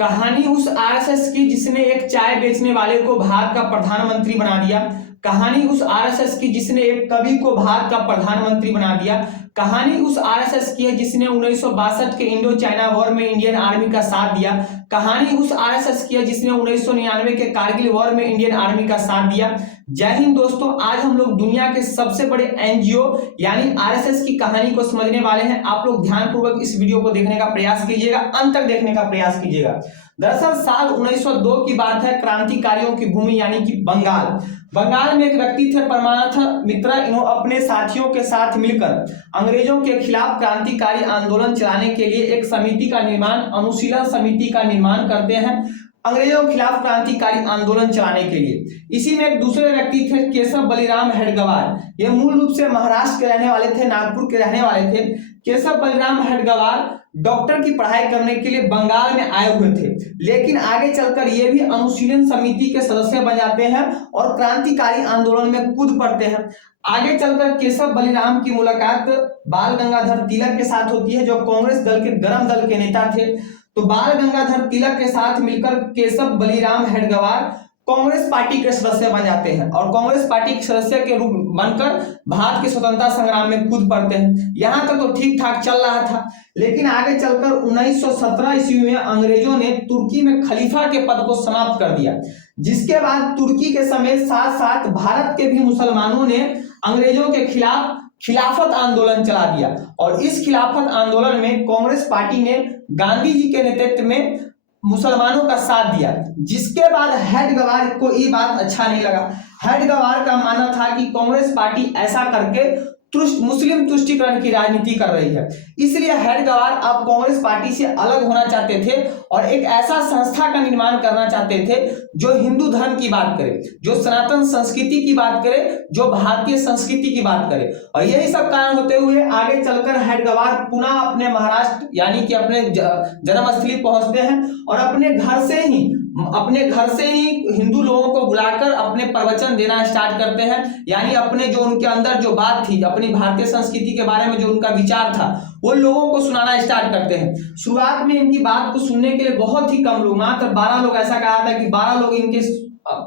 कहानी उस आरएसएस की जिसने एक चाय बेचने वाले को भारत का प्रधानमंत्री बना दिया। कहानी उस आरएसएस की जिसने एक कवि को भारत का प्रधानमंत्री बना दिया। कहानी उस आरएसएस की है जिसने 1962 के इंडो चाइना वॉर में इंडियन आर्मी का साथ दिया। कहानी उस आरएसएस की है जिसने 1999 के कारगिल वॉर में इंडियन आर्मी का साथ दिया। जय हिंद दोस्तों, आज हम लोग दुनिया के सबसे बड़े एनजीओ यानी आरएसएस की कहानी को समझने वाले हैं। आप लोग ध्यानपूर्वक इस वीडियो को देखने का प्रयास कीजिएगा, अंत तक देखने का प्रयास कीजिएगा। दरअसल साल 1902 की बात है, क्रांतिकारियों की भूमि यानी कि बंगाल में एक व्यक्ति थे परमानाथ मित्रा। इन्होंने अपने साथियों के साथ मिलकर अंग्रेजों के खिलाफ क्रांतिकारी आंदोलन चलाने के लिए एक समिति का निर्माण, अनुशीलन समिति का निर्माण करते हैं अंग्रेजों के खिलाफ क्रांतिकारी आंदोलन चलाने के लिए। इसी में एक दूसरे व्यक्ति थे केशव बलिराम हेडगेवार। ये मूल रूप से महाराष्ट्र के रहने वाले थे, नागपुर के रहने वाले थे। केशव बलिराम हेडगेवार डॉक्टर की पढ़ाई करने के लिए बंगाल में आए हुए थे, लेकिन आगे चलकर ये भी अनुशीलन समिति के सदस्य बन जाते हैं और क्रांतिकारी आंदोलन में कूद पड़ते हैं। आगे चलकर केशव बलिराम की मुलाकात बाल गंगाधर तिलक के साथ होती है, जो कांग्रेस दल के गरम दल के नेता थे। तो बाल गंगाधर तिलक के साथ मिलकर केशव बलिराम हेडगेवार कांग्रेस पार्टी के सदस्य बन जाते हैं और कांग्रेस पार्टी के सदस्य के रूप बनकर भारत के स्वतंत्रता संग्राम में कूद पड़ते हैं। यहां तक तो ठीक ठाक चल रहा था, लेकिन आगे चलकर 1917 ईस्वी में अंग्रेजों ने तुर्की में खलीफा के पद को समाप्त कर दिया, जिसके बाद तुर्की के समेत साथ साथ भारत के भी मुसलमानों ने अंग्रेजों के खिलाफ खिलाफत आंदोलन चला दिया। और इस खिलाफत आंदोलन में कांग्रेस पार्टी ने गांधी जी के नेतृत्व में मुसलमानों का साथ दिया, जिसके बाद हेडगेवार को ये बात अच्छा नहीं लगा। हेडगेवार का मानना था कि कांग्रेस पार्टी ऐसा करके मुस्लिम तुष्टीकरण की राजनीति कर रही है, इसलिए हेडगेवार अब कांग्रेस पार्टी से अलग होना चाहते थे और एक ऐसा संस्था का निर्माण करना चाहते थे जो हिंदू धर्म की बात करे, जो सनातन संस्कृति की बात करे, जो भारतीय संस्कृति की बात करे। और यही सब कारण होते हुए आगे चलकर हेडगेवार पुनः अपने महाराष्ट्र यानी कि अपने जन्मस्थली पहुंचते हैं और अपने घर से ही हिंदू लोगों को बुलाकर अपने प्रवचन देना स्टार्ट करते हैं। यानी अपने जो उनके अंदर जो बात थी, अपनी भारतीय संस्कृति के बारे में जो उनका विचार था, वो लोगों को सुनाना स्टार्ट करते हैं। शुरुआत में इनकी बात को सुनने के लिए बहुत ही कम लोग, मात्र 12 लोग, ऐसा कहा था कि 12 लोग इनके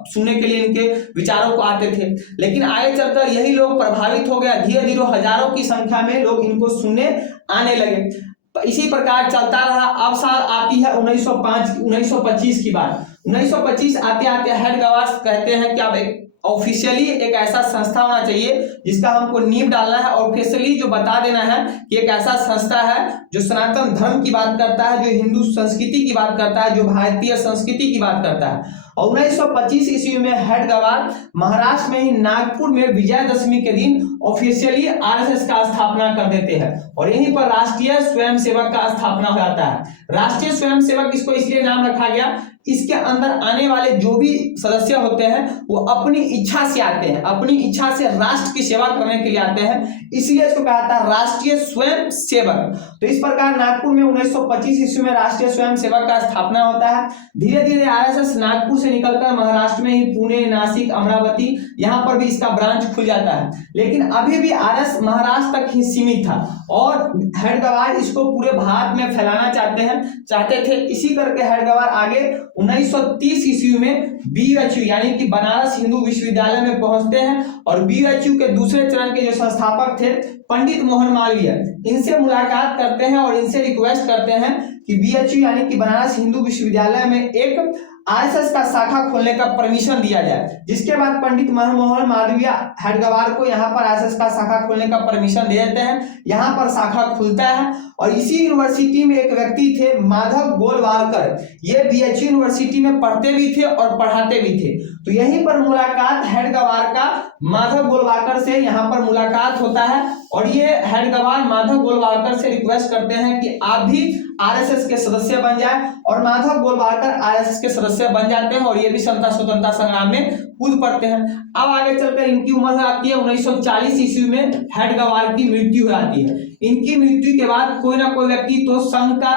सुनने के लिए इनके विचारों को आते थे। लेकिन आगे चलकर यही लोग प्रभावित हो गया, धीरे धीरे हजारों की संख्या में लोग इनको सुनने आने लगे। इसी प्रकार चलता रहा। अब साल आती है 1925 की बात। 1925 आते आते हेडगेवार कहते हैं कि अब एक ऑफिशियली एक ऐसा संस्था होना चाहिए जिसका हमको नींव डालना है, ऑफिशियली जो बता देना है कि एक ऐसा संस्था है जो सनातन धर्म की बात करता है, जो हिंदू संस्कृति की बात करता है, जो भारतीय संस्कृति की बात करता है। और 1925 ईस्वी में हेडगेवार महाराष्ट्र में ही नागपुर में विजयदशमी के दिन ऑफिशियली आरएसएस का स्थापना कर देते हैं और यहीं पर राष्ट्रीय स्वयंसेवक का स्थापना हो जाता है। राष्ट्रीय स्वयंसेवक इसको इसलिए नाम रखा गया, इसके अंदर आने वाले जो भी सदस्य होते हैं वो अपनी इच्छा से आते हैं, अपनी इच्छा से राष्ट्र की सेवा करने के लिए आते हैं, इसलिए इसको कहा जाता है राष्ट्रीय स्वयं सेवक। तो इस प्रकार नागपुर में 1925 ईस्वी में राष्ट्रीय स्वयं सेवक का स्थापना होता है। धीरे धीरे आरएसएस नागपुर से निकलकर महाराष्ट्र में ही पुणे, नासिक, अमरावती, यहाँ पर भी इसका ब्रांच खुल जाता है। लेकिन अभी भी आरएस महाराष्ट्र तक ही सीमित था और हेडगेवार इसको पूरे भारत में फैलाना चाहते थे। इसी करके हेडगेवार आगे 1930 ईस्वी में बीयूएचयू यानी कि बनारस हिंदू विश्वविद्यालय में पहुंचते हैं और बीयूएचयू के दूसरे चरण के जो संस्थापक थे पंडित मोहन मालवीय, इनसे मुलाकात करते हैं और इनसे रिक्वेस्ट करते हैं कि बीयूएचयू यानी कि बनारस हिंदू विश्वविद्यालय में एक आरएसएस का शाखा खोलने का परमिशन दिया जाए। जिसके बाद पंडित मोहन मालवीय हेडगेवार को यहाँ पर आरएसएस का शाखा खोलने का परमिशन दे देते हैं। यहाँ पर शाखा खुलता है और इसी यूनिवर्सिटी में एक व्यक्ति थे माधव गोलवालकर, ये बीएचयू यूनिवर्सिटी में पढ़ते भी थे और पढ़ाते भी थे। तो यहीं पर मुलाकात हेडगेवार का माधव गोलवालकर से यहाँ पर मुलाकात होता है और ये हेडगेवार माधव गोलवालकर से रिक्वेस्ट करते हैं कि आप भी आरएसएस के सदस्य बन जाए और माधव गोलवालकर आरएसएस के सदस्य बन जाते हैं और ये भी स्वतंत्रता संग्राम में कूद पड़ते हैं। अब आगे चलकर इनकी उम्र आती है 1940 ईस्वी में हेडगेवार की मृत्यु हो जाती है। इनकी मृत्यु के बाद कोई ना कोई व्यक्ति तो संघ का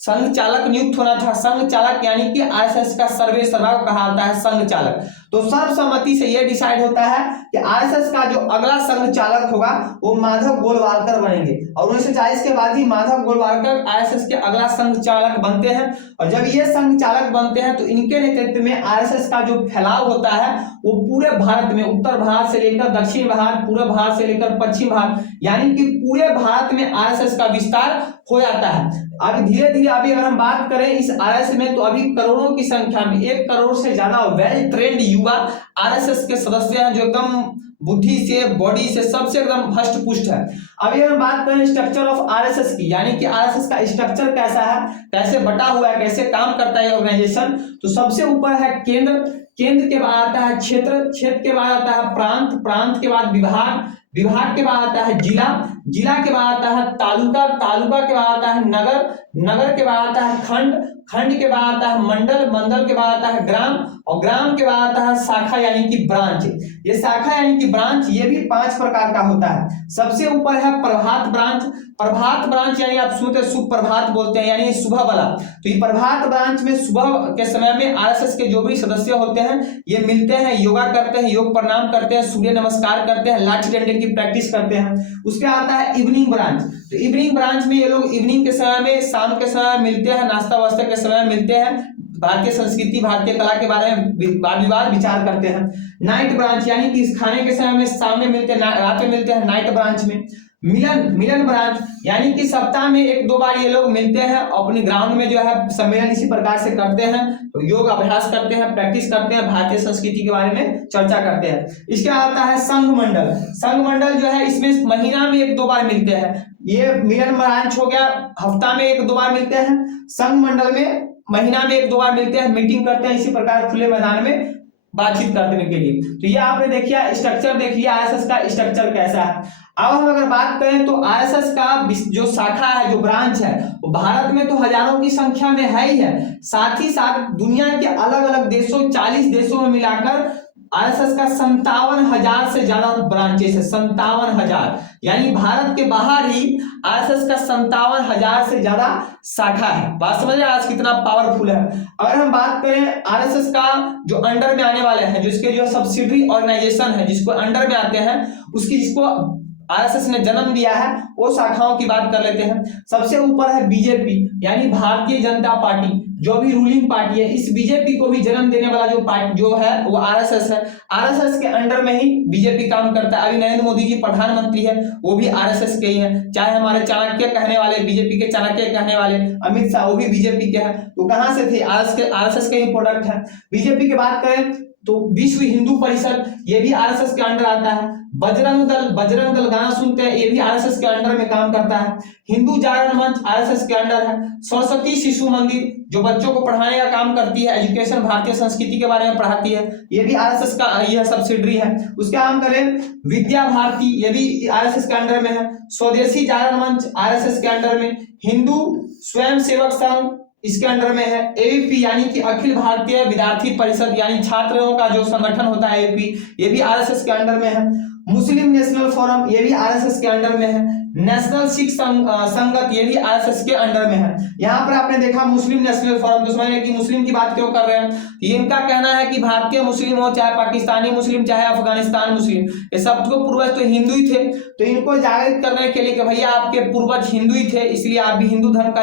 संघ चालक नियुक्त होना था। संघ चालक यानी कि आरएसएस का सर्वे सर्वा को कहा होता है संघ चालक। तो सर्वसम्मति से यह डिसाइड होता है कि आरएसएस का जो अगला संघ चालक होगा वो माधव गोलवालकर बनेंगे, और 1940 के बाद ही माधव गोलवालकर आरएसएस के अगला संघ चालक बनते हैं। और जब ये संघ चालक बनते हैं तो इनके नेतृत्व में आरएसएस का जो फैलाव होता है वो पूरे भारत में, उत्तर भारत से लेकर दक्षिण भारत, पूर्व भारत से लेकर पश्चिम भारत, यानी कि पूरे भारत में आरएसएस का विस्तार हो जाता है। अभी धीरे धीरे अभी अगर हम बात करें इस आरएसएस में, तो अभी करोड़ों की संख्या में 1 करोड़ से ज्यादा वेल ट्रेंड युवा आरएसएस के सदस्य हैं, जो एकदम बुद्धि से, बॉडी से सबसे एकदम हष्ट पुष्ट है। अभी हम बात करें स्ट्रक्चर ऑफ आरएसएस की, यानी कि आरएसएस का स्ट्रक्चर कैसा है, कैसे बटा हुआ है, कैसे काम करता है ऑर्गेनाइजेशन। तो सबसे ऊपर है केंद्र, केंद्र के बाद आता है क्षेत्र, क्षेत्र के बाद आता है प्रांत, प्रांत के बाद विभाग, विभाग के बाद आता है जिला, जिला के बाद आता है तालुका, तालुका के बाद आता है नगर, नगर के बाद आता है खंड, खंड के बाद आता है मंडल, मंडल के बाद आता है ग्राम, और ग्राम के बाद आता है शाखा यानी कि ब्रांच। ये शाखा यानी कि ब्रांच ये भी 5 प्रकार का होता है। सबसे ऊपर है प्रभात ब्रांच, प्रभात ब्रांच यानी आप सुनते सुप्रभात बोलते हैं, यानी सुबह वाला। तो ये प्रभात ब्रांच में सुबह के समय में आरएसएस के जो भी सदस्य होते हैं ये मिलते हैं, योगा करते हैं, योग प्रणाम करते हैं, सूर्य नमस्कार करते हैं, लाठी डंडे की प्रैक्टिस करते हैं। उसके आता है इवनिंग ब्रांच। तो इवनिंग ब्रांच में ये लोग इवनिंग के समय में, शाम के समय मिलते हैं, नाश्ता वास्ता के समय मिलते हैं, भारतीय संस्कृति, भारतीय कला के बारे में वाद विवाद विचार करते हैं। नाइट ब्रांच यानी कि खाने के समय में शाम में मिलते हैं, रात में मिलते हैं नाइट ब्रांच में। मिलन, मिलन ब्रांच यानी कि सप्ताह में 1-2 बार ये लोग मिलते हैं, अपनी ग्राउंड में जो है सम्मेलन इसी प्रकार से करते हैं, तो योग अभ्यास करते हैं, प्रैक्टिस करते हैं, भारतीय संस्कृति के बारे में चर्चा करते हैं। इसके आता है संघ मंडल। संघ मंडल जो है इसमें महीना में 1-2 बार मिलते हैं। ये मिलन ब्रांच हो गया, हफ्ता में 1-2 बार मिलते हैं। संघ मंडल में महीना में 1-2 बार मिलते हैं, मीटिंग करते हैं इसी प्रकार खुले मैदान में बातचीत करने के लिए। तो ये आपने देखिए स्ट्रक्चर देख लिया आरएसएस का स्ट्रक्चर कैसा है। अब हम अगर बात करें तो आरएसएस का जो शाखा है, जो ब्रांच है, वो भारत में तो हजारों की संख्या में है ही है, साथ ही साथ दुनिया के अलग अलग देशों, 40 देशों में मिलाकर आरएसएस का 57,000 से ज्यादा ब्रांचेस है। 57,000 यानी भारत के बाहर ही आरएसएस का 57,000 से ज्यादा शाखा है। बात समझ रहे हैं आज कितना पावरफुल है। अगर हम बात करें आरएसएस का जो अंडर में आने वाले हैं, जिसके जो सब्सिडरी ऑर्गेनाइजेशन है, जिसको अंडर में आते हैं, उसकी जिसको आरएसएस ने जन्म दिया है, वो शाखाओं की बात कर लेते हैं। सबसे ऊपर है बीजेपी यानी भारतीय जनता पार्टी, जो भी रूलिंग पार्टी है। इस बीजेपी को भी जन्म देने वाला जो पार्टी जो है वो आरएसएस है। आरएसएस के अंडर में ही बीजेपी काम करता है। अभी नरेंद्र मोदी जी प्रधानमंत्री है, वो भी आरएसएस के ही है। चाहे हमारे चाणक्य कहने वाले, बीजेपी के चाणक्य कहने वाले अमित शाह, वो भी बीजेपी के हैं। तो कहां से थे? आरएसएस के ही प्रोडक्ट है। बीजेपी की बात करें तो विश्व हिंदू परिषद, ये भी आरएसएस के अंडर आता है। बजरंग दल गाना सुनते हैं, ये भी आरएसएस के अंडर में काम करता है। हिंदू जागरण मंच आरएसएस के अंडर है। सरस्वती शिशु मंदिर जो बच्चों को पढ़ाने का काम करती है, एजुकेशन, भारतीय संस्कृति के बारे में पढ़ाती है, ये भी आरएसएस का यह सब्सिडरी है। उसके हम करें विद्या भारती, ये भी आरएसएस के अंडर में है। स्वदेशी जागरण मंच आरएसएस के अंडर में। हिंदू स्वयं सेवक संघ इसके अंडर में है। एबीपी यानी कि अखिल भारतीय विद्यार्थी परिषद, यानी छात्रों का जो संगठन होता है एबीपी, ये भी आरएसएस के अंडर में है। मुस्लिम नेशनल फोरम, ये भी आरएसएस के अंडर में है। नेशनल सिख संगत, ये भी आरएसएस के अंडर में है। यहाँ पर आपने देखा मुस्लिम नेशनल फोरम, तो समझ कि मुस्लिम की बात क्यों कर रहे हैं। इनका कहना है कि भारतीय मुस्लिम हो, चाहे पाकिस्तानी मुस्लिम, चाहे अफगानिस्तान मुस्लिम, ये सबको पूर्वज तो हिंदू ही थे। तो इनको जागृत करने के लिए कि भैया आपके पूर्वज हिंदू ही थे, इसलिए आप भी हिंदू धर्म का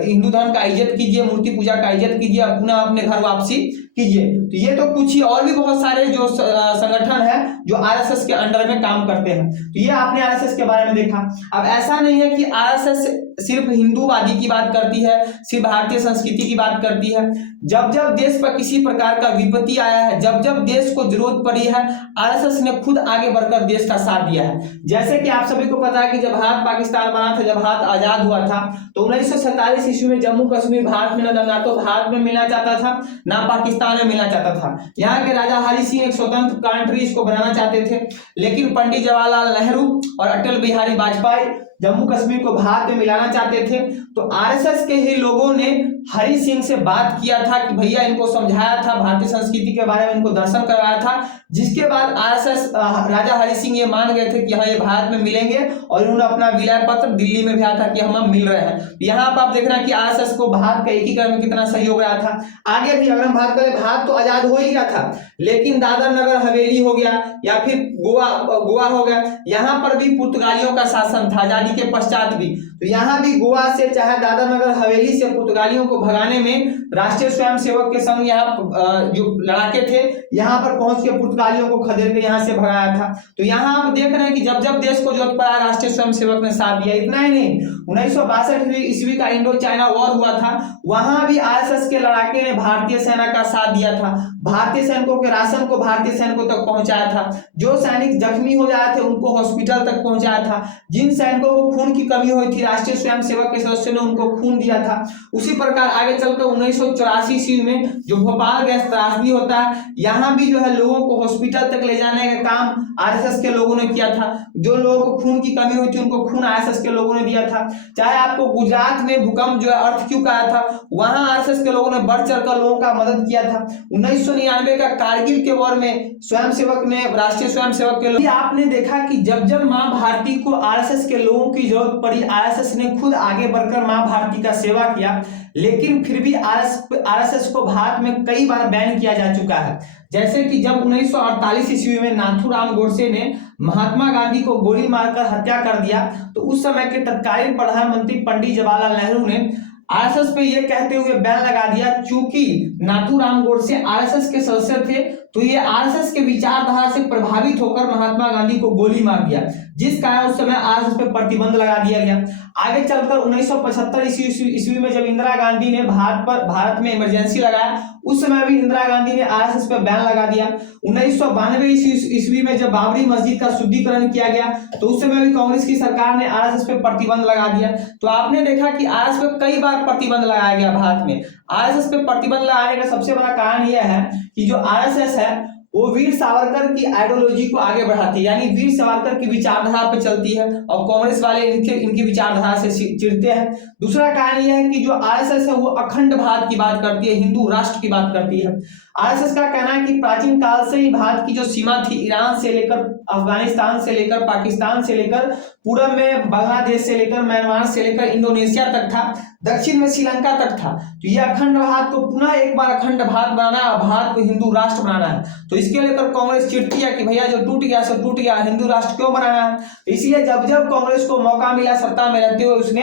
हिंदू धर्म का इज्जत कीजिए, मूर्ति पूजा का इज्जत कीजिए, अपना अपने घर वापसी कीजिए। तो ये तो कुछ ही, और भी बहुत सारे जो संगठन है जो आरएसएस के अंडर में काम करते हैं। तो ये आपने आरएसएस के बारे में देखा। अब ऐसा नहीं है कि आरएसएस सिर्फ हिंदूवादी की बात करती है, सिर्फ भारतीय संस्कृति की बात करती है। जब जब देश पर किसी प्रकार का विपत्ति आया है, जब जब देश को जरूरत पड़ी है, आरएसएस ने खुद आगे बढ़कर देश का साथ दिया है। जैसे कि आप सभी को पता है कि जब भारत पाकिस्तान बना था, जब भारत आजाद हुआ था, तो 1947 ईस्वी में जम्मू कश्मीर भारत में ना तो भारत में मिलना चाहता था, ना पाकिस्तान में मिलना चाहता था। यहाँ के राजा हरि सिंह एक स्वतंत्र कंट्री इसको बनाना चाहते थे, लेकिन पंडित जवाहरलाल नेहरू और अटल बिहारी वाजपेयी जम्मू कश्मीर को भारत में मिलाना चाहते थे। तो आरएसएस के ही लोगों ने हरि सिंह से बात किया था कि भैया इनको समझाया था, भारतीय संस्कृति के बारे में इनको दर्शन करवाया था, जिसके बाद आरएसएस राजा हरि सिंह ये मान गए थे कि हाँ ये भारत में मिलेंगे, और इन्होंने अपना विलय पत्र दिल्ली में भेजा था कि हम मिल रहे हैं। यहाँ पर आप देख रहे हैं कि आरएसएस को भारत का एकीकरण में कितना सहयोग रहा था। आगे भी अगर हम बात करें, भारत तो आजाद हो ही गया था, लेकिन दादर नगर हवेली हो गया या फिर गोवा हो गया, यहाँ पर भी पुर्तगालियों का शासन था आजादी के पश्चात भी। तो यहाँ भी गोवा से चाहे दादर नगर हवेली से पुर्तगालियों को भगाने में राष्ट्रीय स्वयंसेवक के संग यहाँ जो लड़ाके थे, यहाँ पर पहुंच के पुर्तगालियों को खदेड़ के यहाँ से भगाया था। तो यहाँ आप देख रहे हैं कि जब जब देश को जरूरत पड़ा राष्ट्रीय स्वयंसेवक ने साथ दिया। इतना ही नहीं, 1962 ईस्वी का इंडो चाइना वॉर हुआ था, वहां भी आरएसएस के लड़ाके ने भारतीय सेना का साथ दिया था, भारतीय सैनिकों के राशन को भारतीय सैनिकों तक पहुंचाया था, जो सैनिक जख्मी हो जाए थे उनको हॉस्पिटल तक पहुंचाया था, जिन सैनिकों को खून की कमी हुई थी राष्ट्रीय स्वयंसेवक के सदस्यों ने उनको खून दिया था। उसी प्रकार आगे चलकर 1984 ईस्वी में जो भोपाल गैस त्रासदी होता है, यहाँ भी जो है लोगों को हॉस्पिटल तक ले जाने का काम आरएसएस के लोगों ने किया था। जो लोगों को खून की कमी हुई थी उनको खून आरएसएस के लोगों ने दिया था। चाहे आपको गुजरात में भूकंप जो है अर्थ क्यों आया था, वहां आरएसएस के लोगों ने बढ़ चढ़कर लोगों का मदद किया था। 1999 का कारगिल के वॉर में स्वयंसेवक ने राष्ट्रीय स्वयंसेवक के लोग, आपने देखा कि जब जब मां भारती को आरएसएस के लोगों की जरूरत पड़ी, आरएसएस ने खुद आगे बढ़कर मां भारती का सेवा किया। लेकिन फिर भी आरएसएस को भारत में कई बार बैन किया जा चुका है। जैसे कि जब 1948 ईस्वी में नाथूराम गोडसे ने महात्मा गांधी को गोली मारकर हत्या कर दिया, तो उस समय के तत्कालीन प्रधानमंत्री पंडित जवाहरलाल नेहरू ने आरएसएस पे ये कहते हुए बैन लगा दिया, क्योंकि नाथूराम गोडसे आरएसएस के सदस्य थे, तो ये आरएसएस के विचारधारा से प्रभावित होकर महात्मा गांधी को गोली मार दिया, जिस कारण उस समय आरएसएस पे प्रतिबंध लगा दिया गया। आगे चलकर 1975 ईस्वी में जब इंदिरा गांधी ने भारत में इमरजेंसी लगाया, उस समय भी इंदिरा गांधी ने आरएसएस पे बैन लगा दिया। 1992 ईस्वी में जब बाबरी मस्जिद का शुद्धिकरण किया गया, तो उस समय भी कांग्रेस की सरकार ने आरएसएस पे प्रतिबंध लगा दिया। तो आपने देखा कि आरएसएस पे कई बार प्रतिबंध लगाया गया भारत में। आरएसएस पे प्रतिबंध लगाने का सबसे बड़ा कारण यह है कि जो आरएसएस है वो वीर सावरकर की आइडियोलॉजी को आगे बढ़ाती है, यानी वीर सावरकर की विचारधारा पे चलती है, और कांग्रेस वाले इनकी विचारधारा से चिढ़ते हैं। दूसरा कारण यह है कि जो आरएसएस है वो अखंड भारत की बात करती है, हिंदू राष्ट्र की बात करती है। आरएसएस का कहना है कि प्राचीन काल से ही भारत की जो सीमा थी, ईरान से लेकर अफगानिस्तान से लेकर पाकिस्तान से लेकर पूरब में बांग्लादेश से लेकर म्यांमार से लेकर इंडोनेशिया तक था, दक्षिण में श्रीलंका तक था। तो ये अखंड भारत को पुनः एक बार अखंड भारत बनाना है, भारत को हिंदू राष्ट्र बनाना है। तो इसके लेकर कांग्रेस चिढ़ती है कि भैया जो टूट गया सो टूट गया, हिंदू राष्ट्र क्यों बनाना है। इसलिए जब जब कांग्रेस को मौका मिला सत्ता में रहते हुए उसने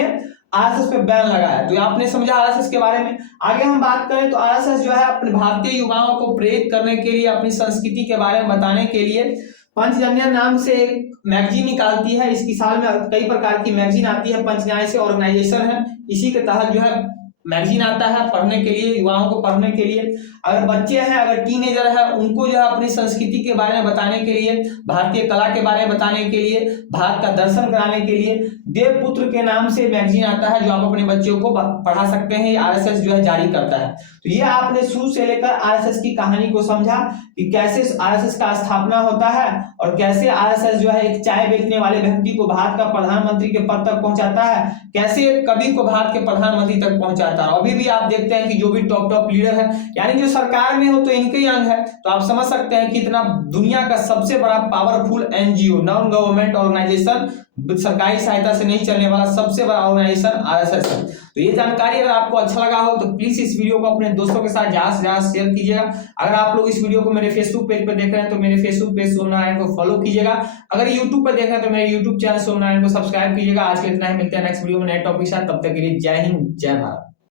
आरएसएस पे बैन लगाया। तो आपने समझा आरएसएस के बारे में। आगे हम बात करें तो आरएसएस जो है अपने भारतीय युवाओं को प्रेरित करने के लिए, अपनी संस्कृति के बारे में बताने के लिए पंचजन्य नाम से एक मैगजीन निकालती है। इसकी साल में कई प्रकार की मैगजीन आती है, पंचन्याय से ऑर्गेनाइजेशन है, इसी के तहत जो है मैगजीन आता है पढ़ने के लिए, युवाओं को पढ़ने के लिए। अगर बच्चे हैं, अगर टीनेजर है, उनको जो है अपनी संस्कृति के बारे में बताने के लिए, भारतीय कला के बारे में बताने के लिए, भारत का दर्शन कराने के लिए देवपुत्र के नाम से मैगजीन आता है, जो आप अपने बच्चों को पढ़ा सकते हैं। आरएसएस जो है जारी करता है। तो ये आपने शुरू से लेकर आरएसएस की कहानी को समझा कि कैसे आरएसएस का स्थापना होता है और कैसे आरएसएस जो है एक चाय बेचने वाले व्यक्ति को भारत का प्रधानमंत्री के पद तक पहुंचाता है, कैसे एक कवि को भारत के प्रधानमंत्री तक पहुंचाता है। अभी भी आप देखते हैं कि जो भी टॉप लीडर है, यानी जो सरकार में हो तो इनके ही अंग है। तो आप समझ सकते हैं कि इतना दुनिया का सबसे बड़ा powerful NGO, non government organisation, सरकारी सहायता से नहीं चलने वाला सबसे बड़ा ऑर्गेनाइजेशन आरएसएस है। तो ये जानकारी अगर आपको अच्छा लगा हो तो प्लीज इस वीडियो को अपने दोस्तों के साथ ज्यादा से ज्यादा शेयर कीजिएगा। अगर आप लोग इस वीडियो को मेरे फेसबुक पेज पर देख रहे हैं तो मेरे फेसबुक पेज सोमनारायण को फॉलो कीजिएगा। अगर यूट्यूब पर देख रहे हैं तो मेरे यूट्यूब चैनल सोमनारायण को सब्सक्राइब कीजिएगा। आज के इतना ही, मिलते हैं नेक्स्ट वीडियो में नए टॉपिक के साथ। तब तक के लिए जय हिंद, जय भारत।